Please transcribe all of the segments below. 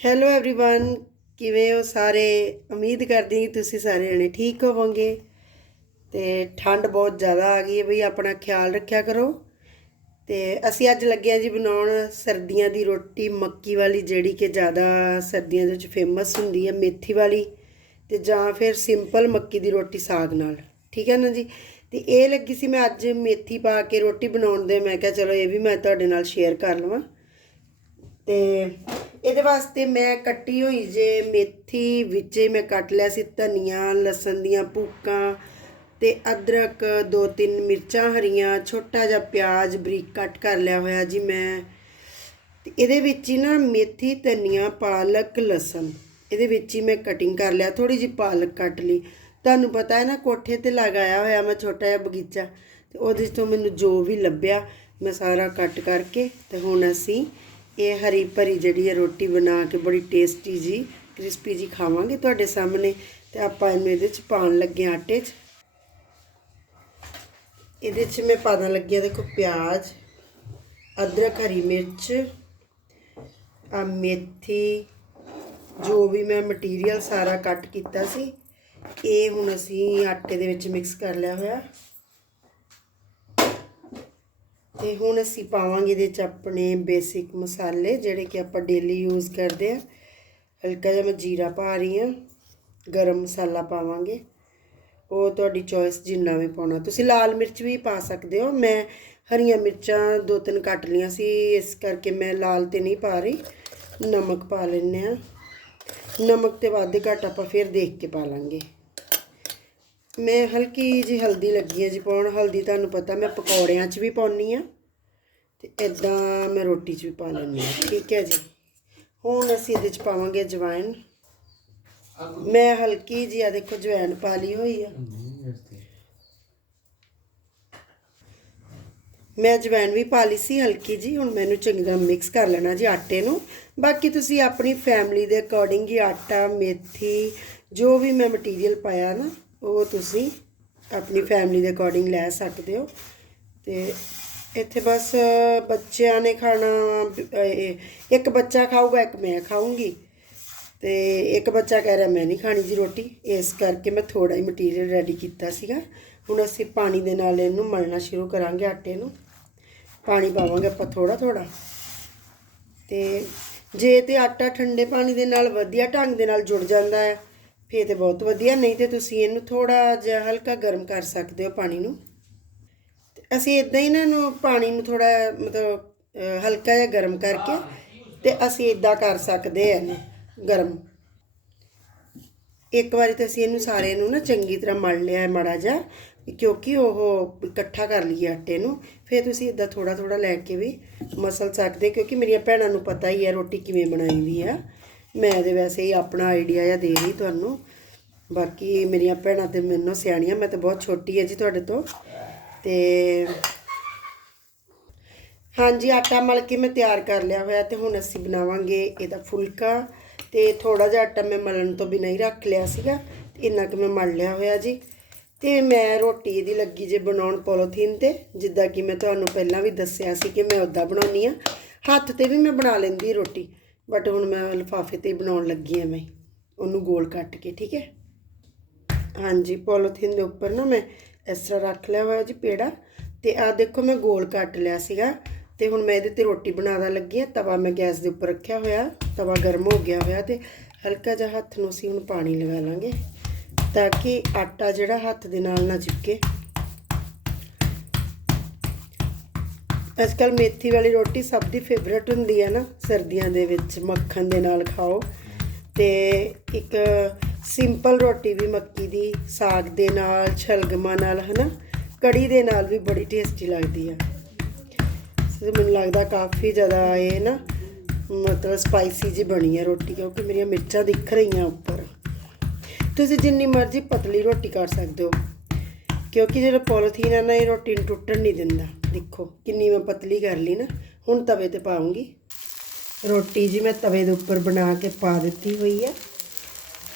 Hello everyone ਕਿਵੇਂ ਹੋ ਸਾਰੇ ਉਮੀਦ ਕਰਦੀ ਹਾਂ ਕਿ ਤੁਸੀਂ ਸਾਰੇ ਜਣੇ ਠੀਕ ਹੋਵੋਗੇ ਤੇ ਠੰਡ ਬਹੁਤ ਜ਼ਿਆਦਾ ਆ ਗਈ ਹੈ ਬਈ ਆਪਣਾ ਖਿਆਲ ਰੱਖਿਆ ਕਰੋ ਤੇ ਅਸੀਂ ਅੱਜ ਲੱਗੇ ਹਾਂ ਜੀ ਬਣਾਉਣ ਸਰਦੀਆਂ ਦੀ ਰੋਟੀ ਮੱਕੀ ਵਾਲੀ ਜਿਹੜੀ ਕਿ ਜ਼ਿਆਦਾ ਸਰਦੀਆਂ ਦੇ ਵਿੱਚ ਫੇਮਸ ਹੁੰਦੀ ਹੈ ਮੇਥੀ ਵਾਲੀ ਤੇ ਜਾਂ ਫਿਰ ਸਿੰਪਲ ਮੱਕੀ ਦੀ ਰੋਟੀ ਸਾਗ ਨਾਲ ਠੀਕ ਹੈ ਨਾ ਜੀ ਤੇ ਇਹ ਲੱਗੀ ਸੀ ਮੈਂ ਅੱਜ ਮੇਥੀ ਪਾ ਕੇ ਰੋਟੀ ਬਣਾਉਣ ਦੇ ਮੈਂ ਕਿਹਾ ਚਲੋ ਇਹ ਵੀ ਮੈਂ ਤੁਹਾਡੇ ਨਾਲ ਸ਼ੇਅਰ ਕਰ ਲਵਾਂ ਤੇ ਇਹਦੇ ਵਾਸਤੇ ਮੈਂ ਕੱਟੀ ਹੋਈ ਜੇ ਮੇਥੀ ਵਿੱਚ ਮੈਂ ਕੱਟ ਲਿਆ ਸੀ ਧਨੀਆ, ਲਸਣ ਦੀਆਂ ਭੂਕਾਂ ਤੇ ਅਦਰਕ ਦੋ ਤਿੰਨ ਮਿਰਚਾਂ ਹਰੀਆਂ, ਛੋਟਾ ਜਿਹਾ ਪਿਆਜ਼ ਬਰੀਕ ਕੱਟ ਕਰ ਲਿਆ ਹੋਇਆ ਜੀ ਮੈਂ। ਤੇ ਇਹਦੇ ਵਿੱਚ ਹੀ ਨਾ ਮੇਥੀ, ਧਨੀਆ, ਪਾਲਕ, ਲਸਣ ਇਹਦੇ ਵਿੱਚ ਹੀ ਮੈਂ ਕਟਿੰਗ ਕਰ ਲਿਆ ਥੋੜੀ ਜਿਹੀ ਪਾਲਕ ਕੱਟ ਲਈ। ਤੁਹਾਨੂੰ ਪਤਾ ਹੈ ਨਾ ਕੋਠੇ ਤੇ ਲਗਾਇਆ ਹੋਇਆ ਮੈਂ ਛੋਟਾ ਜਿਹਾ ਬਗੀਚਾ ਤੇ ਉਹਦੇ 'ਚ ਤੋਂ ਮੈਨੂੰ ਜੋ ਵੀ ਲੱਭਿਆ ਮੈਂ ਸਾਰਾ ਕੱਟ ਕਰਕੇ ਤੇ ਹੁਣ ਅਸੀਂ ਇਹ ਹਰੀ ਭਰੀ ਜਿਹੜੀ ਹੈ ਰੋਟੀ ਬਣਾ ਕੇ ਬੜੀ ਟੇਸਟੀ ਜੀ ਕ੍ਰਿਸਪੀ ਜੀ ਖਾਵਾਂਗੇ ਤੁਹਾਡੇ ਸਾਹਮਣੇ। ਤੇ ਆਪਾਂ ਇਹਨੂੰ ਇਹਦੇ 'ਚ ਪਾਉਣ ਲੱਗੇ ਹਾਂ ਆਟੇ 'ਚ। ਇਹਦੇ 'ਚ ਮੈਂ ਪਾਉਣ ਲੱਗਿਆ ਦੇਖੋ ਪਿਆਜ਼, ਅਦਰਕ, ਹਰੀ ਮਿਰਚ ਆ ਮੇਥੀ, ਜੋ ਵੀ ਮੈਂ ਮਟੀਰੀਅਲ ਸਾਰਾ ਕੱਟ ਕੀਤਾ ਸੀ, ਇਹ ਹੁਣ ਅਸੀਂ ਆਟੇ ਦੇ ਵਿੱਚ ਮਿਕਸ ਕਰ ਲਿਆ ਹੋਇਆ। ਤੇ ਹੁਣ ਅਸੀਂ ਪਾਵਾਂਗੇ ਇਹਦੇ ਚ ਆਪਣੇ ਬੇਸਿਕ ਮਸਾਲੇ, ਜਿਹੜੇ ਕਿ ਆਪਾਂ ਡੇਲੀ ਯੂਜ਼ ਕਰਦੇ ਆ ਹਲਕਾ ਜਿਹਾ ਮੈਂ ਜੀਰਾ ਪਾ ਰਹੀ ਹਾਂ, ਗਰਮ ਮਸਾਲਾ ਪਾਵਾਂਗੇ। ਉਹ ਤੁਹਾਡੀ ਚੋਇਸ ਜਿੰਨਾ ਵੀ ਪਾਉਣਾ। ਤੁਸੀਂ ਲਾਲ ਮਿਰਚ ਵੀ ਪਾ ਸਕਦੇ ਹੋ। ਮੈਂ ਹਰੀਆਂ ਮਿਰਚਾਂ ਦੋ ਤਿੰਨ ਕੱਟ ਲੀਆਂ ਸੀ, ਇਸ ਕਰਕੇ ਮੈਂ ਲਾਲ ਤੇ ਨਹੀਂ ਪਾ ਰਹੀ। ਨਮਕ ਪਾ ਲੈਂਦੇ ਆ ਨਮਕ ਤੇ ਵਾਧੇ ਘੱਟ ਆਪਾਂ ਫਿਰ ਦੇਖ ਕੇ ਪਾ ਲਾਂਗੇ। ਮੈਂ ਹਲਕੀ ਜੀ ਹਲਦੀ ਲੱਗੀ ਹੈ ਜੀ ਪਾਉਣ। ਹਲਦੀ ਤੁਹਾਨੂੰ ਪਤਾ ਮੈਂ ਪਕੌੜਿਆਂ 'ਚ ਵੀ ਪਾਉਣੀ ਆ ਤੇ ਇਦਾਂ ਮੈਂ ਰੋਟੀ 'ਚ ਵੀ ਪਾ ਲੈਂਦੀ ਆ ਠੀਕ ਹੈ ਜੀ। ਹੁਣ ਅਸੀਂ ਇਹਦੇ 'ਚ ਪਾਵਾਂਗੇ ਜਵੈਣ ਮੈਂ ਹਲਕੀ ਜੀ ਆ, ਦੇਖੋ ਜਵੈਣ ਪਾ ਲਈ ਹੋਈ ਆ। ਮੈਂ ਜਵੈਣ ਵੀ ਪਾ ਲਈ ਸੀ ਹਲਕੀ ਜੀ ਹੁਣ ਮੈਨੂੰ ਚੰਗੀ ਤਰ੍ਹਾਂ ਮਿਕਸ ਕਰ ਲੈਣਾ ਜੀ ਆਟੇ ਨੂੰ। ਬਾਕੀ ਤੁਸੀਂ ਆਪਣੀ ਫੈਮਿਲੀ ਦੇ ਅਕੋਰਡਿੰਗ ਹੀ ਆਟਾ, ਮੇਥੀ, ਜੋ ਵੀ ਮੈਂ ਮਟੀਰੀਅਲ ਪਾਇਆ ਨਾ ਉਹ ਤੁਸੀਂ ਆਪਣੀ ਫੈਮਿਲੀ ਦੇ ਅਕੋਰਡਿੰਗ ਲੈ ਸਕਦੇ ਹੋ। ਤੇ ਇੱਥੇ ਬਸ ਬੱਚਿਆਂ ਨੇ ਖਾਣਾ ਇੱਕ ਬੱਚਾ ਖਾਊਗਾ, ਇੱਕ ਮੈਂ ਖਾਊਂਗੀ। ਤੇ ਇੱਕ ਬੱਚਾ ਕਹਿ ਰਿਹਾ, ਮੈਂ ਨਹੀਂ ਖਾਣੀ ਜੀ ਰੋਟੀ। ਇਸ ਕਰਕੇ ਮੈਂ ਥੋੜਾ ਹੀ ਮਟੀਰੀਅਲ ਰੈਡੀ ਕੀਤਾ ਸੀਗਾ। ਹੁਣ ਅਸੀਂ ਪਾਣੀ ਦੇ ਨਾਲ ਇਹਨੂੰ ਮਲਣਾ ਸ਼ੁਰੂ ਕਰਾਂਗੇ ਆਟੇ ਨੂੰ। ਪਾਣੀ ਪਾਵਾਂਗੇ ਆਪਾਂ ਥੋੜਾ ਥੋੜਾ ਤੇ ਜੇ ਤੇ ਆਟਾ ਠੰਡੇ ਪਾਣੀ ਦੇ ਨਾਲ, ਵਧੀਆ ਢੰਗ ਦੇ ਨਾਲ ਜੁੜ ਜਾਂਦਾ ਹੈ ਫੇਰ ਤੇ ਬਹੁਤ ਵਧੀਆ, ਨਹੀਂ ਤੇ ਤੁਸੀਂ ਇਹਨੂੰ ਥੋੜਾ ਜਿਹਾ ਹਲਕਾ ਗਰਮ ਕਰ ਸਕਦੇ ਹੋ ਪਾਣੀ ਨੂੰ। ਤੇ ਅਸੀਂ ਇਦਾਂ ਹੀ ਨਾ ਇਹਨੂੰ ਪਾਣੀ ਨੂੰ ਥੋੜਾ ਮਤਲਬ ਹਲਕਾ ਜਿਹਾ ਗਰਮ ਕਰਕੇ ਤੇ ਅਸੀਂ ਇਦਾਂ ਕਰ ਸਕਦੇ ਹਾਂ ਇਹਨੂੰ ਗਰਮ। ਇੱਕ ਵਾਰੀ ਤਾਂ ਅਸੀਂ ਇਹਨੂੰ ਸਾਰੇ ਨੂੰ ਨਾ ਚੰਗੀ ਤਰ੍ਹਾਂ ਮਲ ਲਿਆ ਹੈ ਮਾੜਾ ਜਿਹਾ, ਕਿਉਂਕਿ ਉਹ ਇਕੱਠਾ ਕਰ ਲਈਏ ਆਟੇ ਨੂੰ। ਫਿਰ ਤੁਸੀਂ ਇਦਾਂ ਥੋੜਾ ਥੋੜਾ ਲੈ ਕੇ ਵੀ ਮਸਲ ਸਕਦੇ ਕਿਉਂਕਿ ਮੇਰੀਆਂ ਭੈਣਾਂ ਨੂੰ ਪਤਾ ਹੀ ਹੈ ਰੋਟੀ ਕਿਵੇਂ ਬਣਾਈਦੀ ਆ। ਮੈਂ ਤੇ ਵੈਸੇ ਹੀ ਆਪਣਾ ਆਈਡੀਆ ਜਾਂ ਦੇ ਰਹੀ ਤੁਹਾਨੂੰ। ਬਾਕੀ ਮੇਰੀਆਂ ਭੈਣਾਂ ਤੇ ਮੈਨੂੰ ਸਿਆਣੀਆਂ, ਮੈਂ ਤਾਂ ਬਹੁਤ ਛੋਟੀ ਹੈ ਜੀ ਤੁਹਾਡੇ ਤੋਂ। ਤੇ ਹਾਂਜੀ, ਆਟਾ ਮਲ ਕੇ ਮੈਂ ਤਿਆਰ ਕਰ ਲਿਆ ਹੋਇਆ ਤੇ ਹੁਣ ਅਸੀਂ ਬਣਾਵਾਂਗੇ ਇਹਦਾ ਫੁਲਕਾ। ਤੇ ਥੋੜਾ ਜਿਹਾ ਆਟਾ ਮੈਂ ਮਲਣ ਤੋਂ ਬਿਨਾਂ ਹੀ ਰੱਖ ਲਿਆ ਸੀਗਾ। ਤੇ ਇੰਨਾ ਕਿ ਮੈਂ ਮਲ ਲਿਆ ਹੋਇਆ ਜੀ। ਤੇ ਮੈਂ ਰੋਟੀ ਇਹਦੀ ਲੱਗੀ ਜੇ ਬਣਾਉਣ ਪੋਲੋਥੀਨ ਤੇ, ਜਿੱਦਾਂ ਕਿ ਮੈਂ ਤੁਹਾਨੂੰ ਪਹਿਲਾਂ ਵੀ ਦੱਸਿਆ ਸੀ ਕਿ ਮੈਂ ਉੱਦਾਂ ਬਣਾਉਣੀ ਆ। ਹੱਥ ਤੇ ਵੀ ਮੈਂ ਬਣਾ ਲੈਂਦੀ ਰੋਟੀ। ਬਟ ਹੁਣ ਮੈਂ ਲਿਫਾਫੇ ਤੇ ਬਣਾਉਣ ਲੱਗੀ ਆ ਮੈਂ। ਉਹਨੂੰ ਗੋਲ ਕੱਟ ਕੇ, ਠੀਕ ਹੈ? ਹਾਂਜੀ, ਪੋਲੀਥੀਨ ਦੇ ਉੱਪਰ ਨਾ ਮੈਂ ਇਸ ਤਰ੍ਹਾਂ ਰੱਖ ਲਿਆ ਹੋਇਆ ਜੀ ਪੇੜਾ। ਤੇ ਆ ਦੇਖੋ ਮੈਂ ਗੋਲ ਕੱਟ ਲਿਆ ਸੀਗਾ। ਤੇ ਹੁਣ ਮੈਂ ਇਹਦੇ ਤੇ ਰੋਟੀ ਬਣਾਉਣ ਲੱਗੀ ਆ ਤਵਾ ਮੈਂ ਗੈਸ ਦੇ ਉੱਪਰ ਰੱਖਿਆ ਹੋਇਆ। ਤਵਾ ਗਰਮ ਹੋ ਗਿਆ ਹੋਇਆ ਤੇ ਹਲਕਾ ਜਿਹਾ ਹੱਥ ਨੂੰ ਅਸੀਂ ਹੁਣ ਪਾਣੀ ਲਗਾ ਲਾਂਗੇ। ਤਾਂ ਕਿ ਆਟਾ ਜਿਹੜਾ ਹੱਥ ਦੇ ਨਾਲ ਨਾ ਚਿਪਕੇ। ਅੱਜ ਕੱਲ ਮੇਥੀ ਵਾਲੀ ਰੋਟੀ ਸਭ ਦੀ ਫੇਵਰੇਟ ਹੁੰਦੀ ਹੈ ਨਾ, ਸਰਦੀਆਂ ਦੇ ਵਿੱਚ, ਮੱਖਣ ਦੇ ਨਾਲ ਖਾਓ। ਤੇ ਇੱਕ ਸਿੰਪਲ ਰੋਟੀ ਵੀ ਮੱਕੀ ਦੀ, ਸਾਗ ਦੇ ਨਾਲ ਛਲਗਮਾਂ ਨਾਲ, ਹਨਾ? ਕੜੀ ਦੇ ਨਾਲ ਵੀ ਬੜੀ ਟੇਸਟੀ ਲੱਗਦੀ ਆ। ਸੋ ਮੈਨੂੰ ਲੱਗਦਾ ਕਾਫੀ ਜ਼ਿਆਦਾ ਇਹ ਨਾ, ਮਤਲਬ ਸਪਾਈਸੀ ਜੀ ਬਣੀ ਹੈ ਰੋਟੀ, ਕਿਉਂਕਿ ਮੇਰੀਆਂ ਮਿਰਚਾਂ ਦਿਖ ਰਹੀਆਂ ਉੱਪਰ। ਤੁਸੀਂ ਜਿੰਨੀ ਮਰਜ਼ੀ ਪਤਲੀ ਰੋਟੀ ਕਰ ਸਕਦੇ ਹੋ। ਕਿਉਂਕਿ ਜਿਹੜਾ ਪੋਲੀਥੀਨ ਆ ਨਾ, ਇਹ ਰੋਟੀ ਨੂੰ ਟੁੱਟਣ ਨਹੀਂ ਦਿੰਦਾ। ਦੇਖੋ, ਕਿੰਨੀ ਮੈਂ ਪਤਲੀ ਕਰ ਲਈ ਨਾ। ਹੁਣ ਤਵੇ ਤੇ ਪਾਉਂਗੀ। ਰੋਟੀ ਜੀ ਮੈਂ ਤਵੇ ਦੇ ਉੱਪਰ ਬਣਾ ਕੇ ਪਾ ਦਿੱਤੀ ਹੋਈ ਹੈ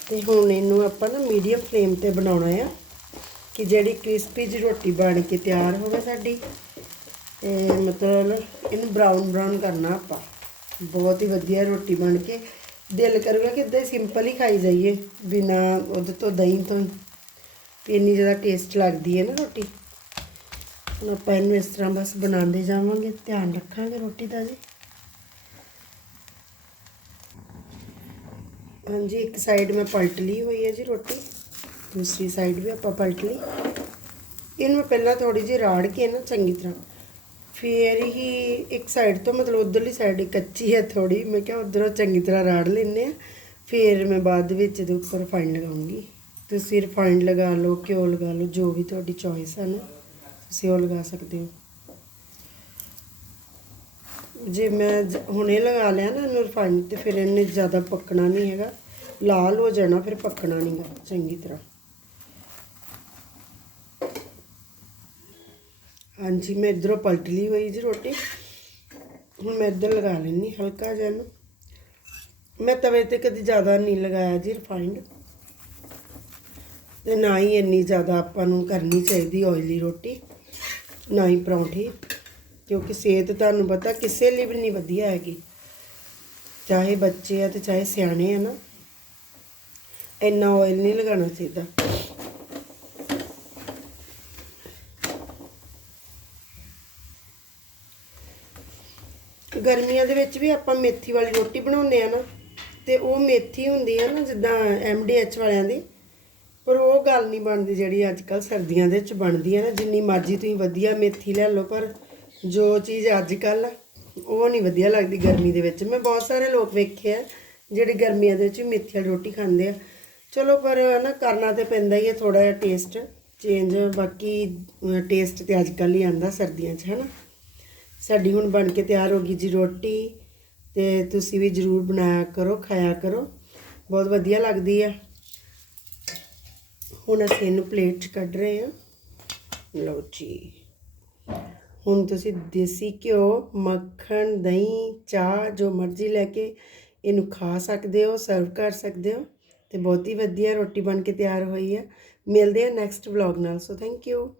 ਤੇ ਹੁਣ ਇਹਨੂੰ ਆਪਾਂ ਨਾ ਮੀਡੀਅਮ ਫਲੇਮ ਤੇ ਬਣਾਉਣਾ ਆ ਕਿ ਜਿਹੜੀ ਕ੍ਰਿਸਪੀ ਜੀ ਰੋਟੀ ਬਣ ਕੇ ਤਿਆਰ ਹੋਵੇ ਸਾਡੀ। ਤੇ ਮਤਲਬ ਇਹਨੂੰ ਬਰਾਊਨ ਬਰਾਊਨ ਕਰਨਾ ਆਪਾਂ। ਬਹੁਤ ਹੀ ਵਧੀਆ ਰੋਟੀ ਬਣ ਕੇ। ਦਿਲ ਕਰੂਗਾ ਕਿ ਇਦਾਂ ਸਿੰਪਲ ਹੀ ਖਾਈ ਜਾਈਏ। ਬਿਨਾ ਉਹਦੇ ਤੋਂ ਦਹੀਂ ਤੋਂ ਹੀ ਵੀ ਇੰਨੀ ਜ਼ਿਆਦਾ ਟੇਸਟ ਲੱਗਦੀ ਹੈ ਨਾ ਰੋਟੀ। ਹੁਣ ਆਪਾਂ ਇਹਨੂੰ ਇਸ ਤਰ੍ਹਾਂ ਬਸ ਬਣਾਉਂਦੇ ਜਾਵਾਂਗੇ, ਧਿਆਨ ਰੱਖਾਂਗੇ ਰੋਟੀ ਦਾ ਜੀ। ਹਾਂਜੀ, ਇੱਕ ਸਾਈਡ ਮੈਂ ਪਲਟ ਲਈ ਹੋਈ ਹੈ ਜੀ ਰੋਟੀ, ਦੂਸਰੀ ਸਾਈਡ ਵੀ ਆਪਾਂ ਪਲਟ ਲਈ। ਇਹਨੂੰ ਮੈਂ ਪਹਿਲਾਂ ਥੋੜੀ ਜਿਹੀ ਰਾੜ ਕੇ ਨਾ ਚੰਗੀ ਤਰ੍ਹਾਂ, ਫੇਰ ਹੀ ਇੱਕ ਸਾਈਡ ਤੋਂ ਮਤਲਬ ਉਧਰਲੀ ਸਾਈਡ ਕੱਚੀ ਹੈ ਥੋੜੀ ਮੈਂ ਕਿਹਾ ਉਧਰੋਂ ਚੰਗੀ ਤਰ੍ਹਾਂ ਰਾੜ ਲੈਨੇ ਆ ਫੇਰ ਮੈਂ ਬਾਅਦ ਵਿੱਚ ਇਹਦੇ ਉੱਪਰ ਰਿਫਾਈਂਡ ਲਗਾਉਂਗੀ। ਤੁਸੀਂ ਰਿਫਾਈਂਡ ਲਗਾ ਲਓ, ਘਿਓ ਲਗਾ ਲਓ, ਜੋ ਵੀ ਤੁਹਾਡੀ ਚੋਇਸ ਹੈ ਨਾ, ਤੁਸੀਂ ਉਹ ਲਗਾ ਸਕਦੇ ਹੋ। ਜੇ ਮੈਂ ਹੁਣੇ ਲਗਾ ਲਿਆ ਨਾ ਇਹਨੂੰ ਰਿਫਾਈਂਡ ਤੇ ਫਿਰ ਇਹਨੇ ਜ਼ਿਆਦਾ ਪੱਕਣਾ ਨਹੀਂ ਹੈਗਾ। ਲਾਲ ਹੋ ਜਾਣਾ, ਫਿਰ ਪੱਕਣਾ ਨਹੀਂਗਾ ਚੰਗੀ ਤਰ੍ਹਾਂ। ਹਾਂਜੀ, ਮੈਂ ਇਧਰੋਂ ਪਲਟ ਲਈ ਹੋਈ ਜੀ ਰੋਟੀ। ਹੁਣ ਮੈਂ ਇੱਧਰ ਲਗਾ ਲੈਣੀ ਹਲਕਾ ਜਿਹਾ ਇਹਨੂੰ। ਮੈਂ ਤਵੇ ਤੇ ਕਦੀ ਜ਼ਿਆਦਾ ਨਹੀਂ ਲਗਾਇਆ ਜੀ ਰਿਫਾਈਂਡ ਤੇ ਨਾ ਹੀ ਇੰਨੀ ਜ਼ਿਆਦਾ ਆਪਾਂ ਨੂੰ ਕਰਨੀ ਚਾਹੀਦੀ ਆਇਲੀ ਰੋਟੀ, ਨਾ ਹੀ ਪਰੌਂਠੀ, ਕਿਉਂਕਿ ਸਿਹਤ ਤੁਹਾਨੂੰ ਪਤਾ ਕਿਸੇ ਲਈ ਵੀ ਨਹੀਂ ਵਧੀਆ ਹੈਗੀ। ਚਾਹੇ ਬੱਚੇ ਆ ਤੇ ਚਾਹੇ ਸਿਆਣੇ ਆ ਨਾ, ਇੰਨਾ ਆਇਲ ਨਹੀਂ ਲਗਾਉਣਾ ਚਾਹੀਦਾ। ਗਰਮੀਆਂ ਦੇ ਵਿੱਚ ਵੀ ਆਪਾਂ ਮੇਥੀ ਵਾਲੀ ਰੋਟੀ ਬਣਾਉਂਦੇ ਆ ਨਾ, ਤੇ ਉਹ ਮੇਥੀ ਹੁੰਦੀ ਆ ਨਾ ਜਿੱਦਾਂ ਐਮਡੀਐਚ ਵਾਲਿਆਂ ਦੀ ਪਰ ਉਹ ਗੱਲ ਨਹੀਂ ਬਣਦੀ ਜਿਹੜੀ ਅੱਜ ਕੱਲ ਸਰਦੀਆਂ ਦੇ ਵਿੱਚ ਬਣਦੀ ਹੈ ਨਾ, ਜਿੰਨੀ ਮਰਜ਼ੀ ਤੁਸੀਂ ਵਧੀਆ ਮੇਥੀ ਲੈ ਲਓ, ਪਰ ਜੋ ਚੀਜ਼ ਅੱਜ ਕੱਲ ਉਹ ਨਹੀਂ ਵਧੀਆ ਲੱਗਦੀ ਗਰਮੀ ਦੇ ਵਿੱਚ। ਮੈਂ ਬਹੁਤ ਸਾਰੇ ਲੋਕ ਵੇਖੇ ਆ, ਜਿਹੜੇ ਗਰਮੀਆਂ ਦੇ ਵਿੱਚ ਵੀ ਮੇਥੀ ਵਾਲੀ ਰੋਟੀ ਖਾਂਦੇ ਆ। ਚਲੋ, ਪਰ ਨਾ ਕਰਨਾ ਤੇ ਪੈਂਦਾ ਹੀ ਹੈ ਥੋੜਾ ਜਿਹਾ ਟੇਸਟ ਚੇਂਜ ਬਾਕੀ ਟੇਸਟ ਤੇ ਅੱਜ ਕੱਲ ਹੀ ਆਂਦਾ ਸਰਦੀਆਂ 'ਚ, ਹਨਾ। ਸਾਡੀ ਹੁਣ ਬਣ ਕੇ ਤਿਆਰ ਹੋ ਗਈ ਜੀ ਰੋਟੀ, ਤੇ ਤੁਸੀਂ ਵੀ ਜਰੂਰ ਬਣਾਇਆ ਕਰੋ, ਖਾਇਆ ਕਰੋ। ਬਹੁਤ ਵਧੀਆ ਲੱਗਦੀ ਆ। ਹੁਣ ਅਸੀਂ ਇਹਨੂੰ ਪਲੇਟ 'ਚ ਕੱਢ ਰਹੇ ਹਾਂ। ਲਓ ਜੀ। ਹੁਣ ਤੁਸੀਂ ਦੇਸੀ ਘਿਓ, ਮੱਖਣ, ਦਹੀਂ, ਚਾਹ ਜੋ ਮਰਜ਼ੀ ਲੈ ਕੇ ਇਹਨੂੰ ਖਾ ਸਕਦੇ ਹੋ ਸਰਵ ਕਰ ਸਕਦੇ ਹੋ ਤੇ ਬਹੁਤ ਹੀ ਵਧੀਆ ਰੋਟੀ ਬਣ ਕੇ ਤਿਆਰ ਹੋਈ ਹੈ। ਮਿਲਦੇ ਆ ਨੈਕਸਟ ਵਲੌਗ ਨਾਲ। So thank you